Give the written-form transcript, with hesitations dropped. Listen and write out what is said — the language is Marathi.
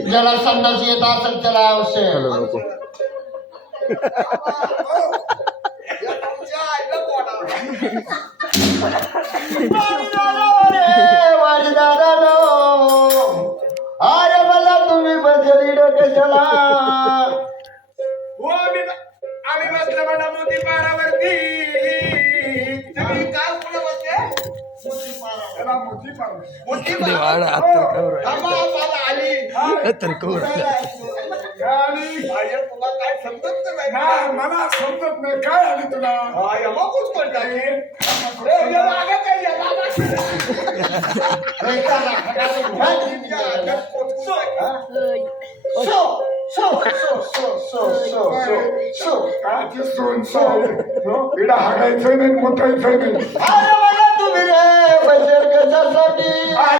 ज्याला संडास येत असेल त्याला अवश्य माझे दादा अरे मला तुम्ही बसली कशाला हो आम्ही बसलो म्हणा मोती पारावरती तुम्ही काय कुठे बसते मोती पारा आली तुला काय समजत नाही मला समजत नाही काय आली तुला मगच कोण हागायचं नाही मोठायचं नाही. तुम्ही रे पैसे कशासाठी